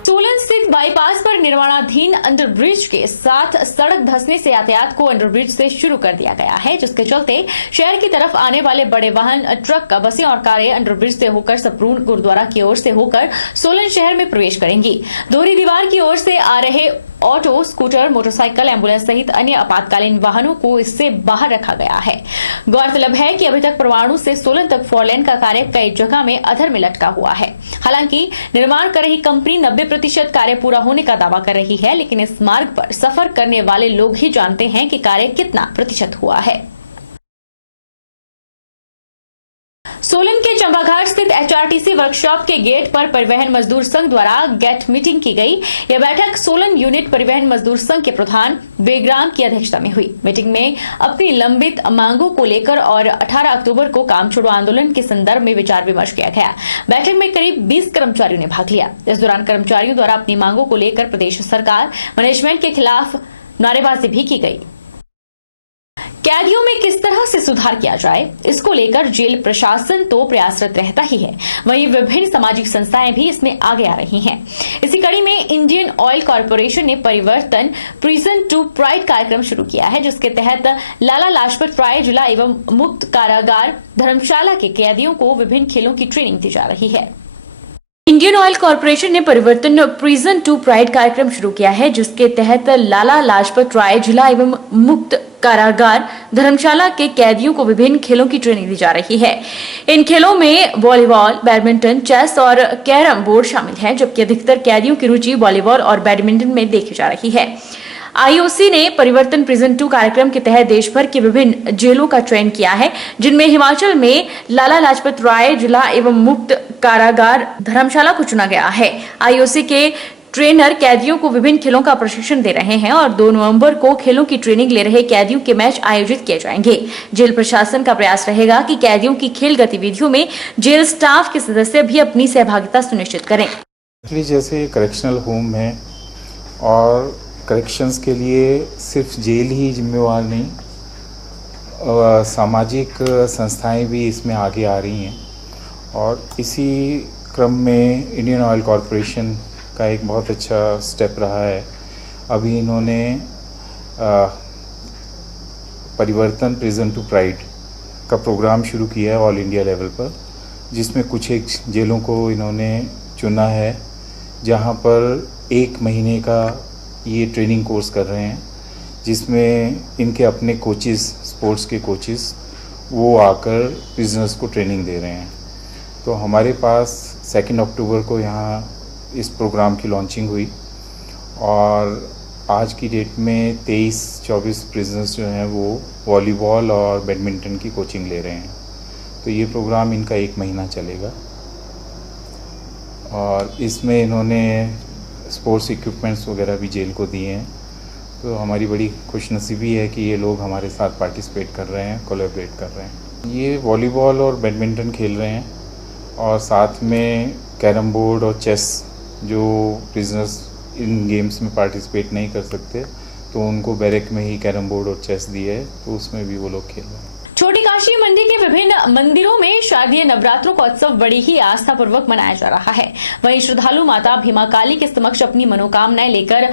सोलन स्थित बाईपास पर निर्माणाधीन अंडरब्रिज के साथ सड़क धंसने से यातायात को अंडरब्रिज से शुरू कर दिया गया है, जिसके चलते शहर की तरफ आने वाले बड़े वाहन, ट्रक, बसें और कारें अंडरब्रिज से होकर सप्रून गुरुद्वारा की ओर से होकर सोलन शहर में प्रवेश करेंगी। दोहरी दीवार की ओर से आ रहे ऑटो, स्कूटर, मोटरसाइकिल, एम्बुलेंस सहित अन्य आपातकालीन वाहनों को इससे बाहर रखा गया है। गौरतलब है कि अभी तक परवाणु से सोलन तक 4 लेन का कार्य कई जगह में अधर में लटका हुआ है। हालांकि निर्माण कर रही कंपनी 90% कार्य पूरा होने का दावा कर रही है, लेकिन इस मार्ग पर सफर करने वाले लोग ही जानते हैं कि कार्य कितना प्रतिशत हुआ है। सोलन के चंबाघाट स्थित एचआरटीसी वर्कशॉप के गेट पर परिवहन मजदूर संघ द्वारा गेट मीटिंग की गई। यह बैठक सोलन यूनिट परिवहन मजदूर संघ के प्रधान वेगराम की अध्यक्षता में हुई। मीटिंग में अपनी लंबित मांगों को लेकर और 18 अक्टूबर को काम छोड़ो आंदोलन के संदर्भ में विचार विमर्श किया गया। बैठक में करीब 20 कर्मचारियों ने भाग लिया। इस दौरान कर्मचारियों द्वारा अपनी मांगों को लेकर प्रदेश सरकार, मैनेजमेंट के खिलाफ नारेबाजी भी की गई। कैदियों में किस तरह से सुधार किया जाए, इसको लेकर जेल प्रशासन तो प्रयासरत रहता ही है, वहीं विभिन्न सामाजिक संस्थाएं भी इसमें आगे आ रही हैं। इसी कड़ी में इंडियन ऑयल कॉर्पोरेशन ने परिवर्तन प्रिजन टू प्राइड कार्यक्रम शुरू किया है, जिसके तहत लाला लाजपत राय जिला एवं मुक्त कारागार धर्मशाला के कैदियों को विभिन्न खेलों की ट्रेनिंग दी जा रही है। इंडियन ऑयल कॉर्पोरेशन ने परिवर्तन प्रिजन टू प्राइड कार्यक्रम शुरू किया है, जिसके तहत लाला लाजपत राय जिला एवं मुक्त कारागार धर्मशाला के कैदियों को विभिन्न खेलों की ट्रेनिंग दी जा रही है। इन खेलों में वॉलीबॉल, बैडमिंटन, चेस और कैरम बोर्ड शामिल है, जबकि अधिकतर कैदियों की रुचि वॉलीबॉल और बैडमिंटन में देखी जा रही है। आईओसी ने परिवर्तन प्रिजन 2 कार्यक्रम के तहत देश भर की विभिन्न जेलों का चयन किया है, जिनमें हिमाचल में लाला लाजपत राय जिला एवं मुक्त कारागार धर्मशाला को चुना गया है। आईओसी के ट्रेनर कैदियों को विभिन्न खेलों का प्रशिक्षण दे रहे हैं और 2 नवंबर को खेलों की ट्रेनिंग ले रहे कैदियों के मैच आयोजित किए जाएंगे। जेल प्रशासन का प्रयास रहेगा कि कैदियों की खेल गतिविधियों में जेल स्टाफ के सदस्य भी अपनी सहभागिता सुनिश्चित करें। जैसे करेक्शनल होम है और करेक्शंस के लिए सिर्फ जेल ही जिम्मेवार नहीं, सामाजिक संस्थाएं भी इसमें आगे आ रही हैं और इसी क्रम में इंडियन ऑयल कॉर्पोरेशन का एक बहुत अच्छा स्टेप रहा है। अभी इन्होंने परिवर्तन प्रिजन टू प्राइड का प्रोग्राम शुरू किया है ऑल इंडिया लेवल पर, जिसमें कुछ एक जेलों को इन्होंने चुना है, जहां पर 1 महीने का ये ट्रेनिंग कोर्स कर रहे हैं, जिसमें इनके अपने कोचेस, स्पोर्ट्स के कोचेस, वो आकर प्रिजनर्स को ट्रेनिंग दे रहे हैं। तो हमारे पास 2 अक्टूबर को यहाँ इस प्रोग्राम की लॉन्चिंग हुई और आज की डेट में 23-24 प्रिजनर्स जो हैं वो वॉलीबॉल और बैडमिंटन की कोचिंग ले रहे हैं। तो ये प्रोग्राम इनका 1 महीना चलेगा और इसमें इन्होंने स्पोर्ट्स इक्विपमेंट्स वगैरह भी जेल को दिए हैं। तो हमारी बड़ी खुशनसीबी है कि ये लोग हमारे साथ पार्टिसिपेट कर रहे हैं, कोलैबोरेट कर रहे हैं। ये वॉलीबॉल और बैडमिंटन खेल रहे हैं और साथ में कैरम बोर्ड और चेस, जो प्रिजनर्स इन गेम्स में पार्टिसिपेट नहीं कर सकते तो उनको बैरक में ही कैरम बोर्ड और चेस दिए है, तो उसमें भी वो लोग खेल रहे हैं। छोटी काशी मंडी के विभिन्न मंदिरों में शारदीय नवरात्रों का उत्सव बड़ी ही आस्था पूर्वक मनाया जा रहा है। वहीं श्रद्धालु माता भीमा काली के समक्ष अपनी मनोकामनाएं लेकर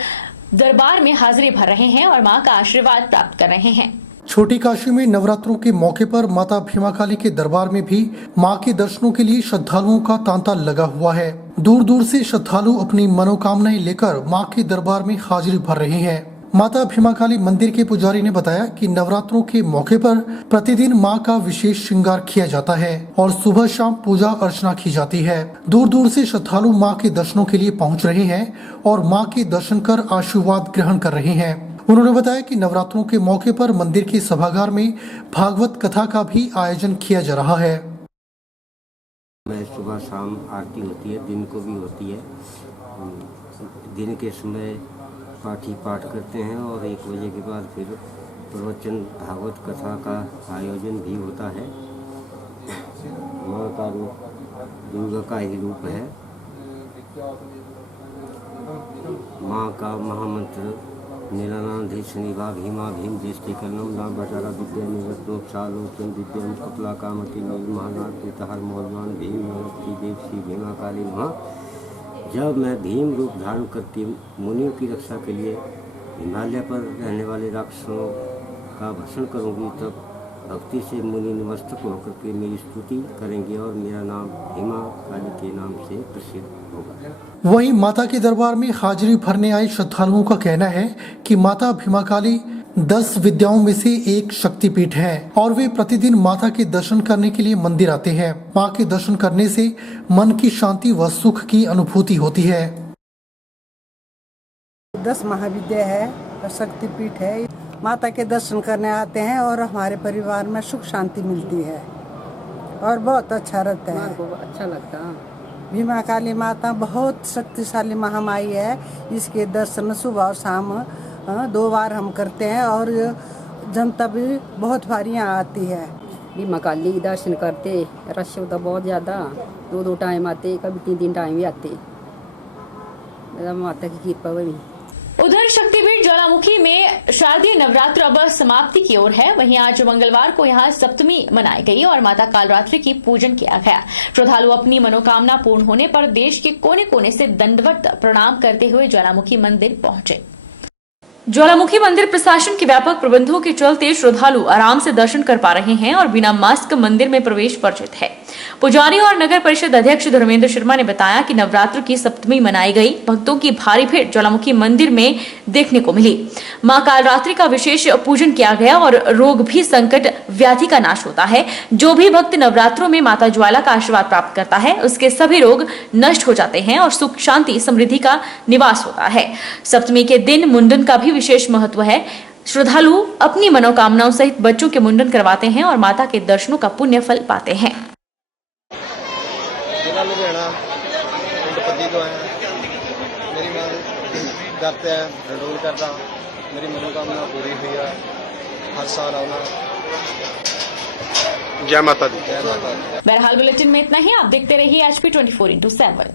दरबार में हाजिरी भर रहे हैं और मां का आशीर्वाद प्राप्त कर रहे हैं। छोटी काशी में नवरात्रों के मौके पर माता भीमा काली के दरबार में भी मां के दर्शनों के लिए श्रद्धालुओं का तांता लगा हुआ है। दूर दूर से श्रद्धालु अपनी मनोकामनाएं लेकर मां के दरबार में हाजिरी भर रहे हैं। माता भीमा काली मंदिर के पुजारी ने बताया कि नवरात्रों के मौके पर प्रतिदिन मां का विशेष श्रृंगार किया जाता है और सुबह शाम पूजा अर्चना की जाती है। दूर दूर से श्रद्धालु मां के दर्शनों के लिए पहुंच रहे हैं और मां के दर्शन कर आशीर्वाद ग्रहण कर रहे हैं। उन्होंने बताया कि नवरात्रों के मौके पर मंदिर के सभागार में भागवत कथा का भी आयोजन किया जा रहा है। सुबह शाम आरती होती है, दिन को भी होती है। दिन के समय पाठी पाठ करते हैं और 1 बजे के बाद फिर प्रवचन भागवत कथा का आयोजन भी होता है। माँ का रूप दुर्गा का ही रूप है। माँ का महामंत्र नीलानाधि शनिवा भीमा भीम दृष्टिकर्णम नाम बचारा विद्या निवत्नोपसालोचन विद्यम कपला कामती महानाथ पितहर मौलवान भीम नवती देव श्री भीमा काली माँ। जब मैं भीम रूप धारण करती मुनियों की रक्षा के लिए हिमालय पर रहने वाले राक्षसों का भक्षण करूंगी, तब भक्ति से मुनि नमस्तक होकर के मेरी स्तुति करेंगे और मेरा नाम भीमा काली के नाम से प्रसिद्ध होगा। वहीं माता के दरबार में हाजिरी भरने आए श्रद्धालुओं का कहना है कि माता भीमा काली 10 विद्याओं में से एक शक्तिपीठ है और वे प्रतिदिन माता के दर्शन करने के लिए मंदिर आते हैं। मां के दर्शन करने से मन की शांति व सुख की अनुभूति होती है। 10 महाविद्या है और शक्तिपीठ है। माता के दर्शन करने आते हैं और हमारे परिवार में सुख शांति मिलती है और बहुत अच्छा रहता है। अच्छा लगता है। भीमा काली माता बहुत शक्तिशाली महामाई है। इसके दर्शन सुबह और शाम 2 बार हम करते हैं और जनता भी बहुत भारी यहाँ आती है। भीमा काली के दर्शन करते, रश होता बहुत ज़्यादा, 2 टाइम आते, कभी 3 टाइम भी आते। माता की कृपा हुई। उधर शक्तिपीठ ज्वालामुखी में शारदीय नवरात्र अब समाप्ति की ओर है। वहीं आज मंगलवार को यहां सप्तमी मनाई गई और माता कालरात्रि की पूजन किया गया। श्रद्धालु अपनी मनोकामना पूर्ण होने पर देश के कोने कोने से दंडवत प्रणाम करते हुए ज्वालामुखी मंदिर पहुंचे। ज्वालामुखी मंदिर प्रशासन के व्यापक प्रबंधों के चलते श्रद्धालु आराम से दर्शन कर पा रहे हैं और बिना मास्क मंदिर में प्रवेश वर्जित है। पुजारी और नगर परिषद अध्यक्ष धर्मेंद्र शर्मा ने बताया कि नवरात्र की सप्तमी मनाई गई। भक्तों की भारी भीड़ ज्वालामुखी मंदिर में देखने को मिली। मां कालरात्रि का विशेष पूजन किया गया और रोग भी संकट व्याधि का नाश होता है। जो भी भक्त नवरात्रों में माता ज्वाला का आशीर्वाद प्राप्त करता है, उसके सभी रोग नष्ट हो जाते हैं और सुख शांति समृद्धि का निवास होता है। सप्तमी के दिन मुंडन का भी विशेष महत्व है। श्रद्धालु अपनी मनोकामनाओं सहित बच्चों के मुंडन करवाते हैं और माता के दर्शनों का पुण्य फल पाते हैं। जिला लुधियाना पिंड पद्दी तो है। मेरी मां करते हैं रोल करता, मेरी मनोकामना पूरी हुई है। हर साल आना। जय माता दी। जय माता दी। बहरहाल बुलेटिन में इतना ही। आप देखते रहिए HP 24x7।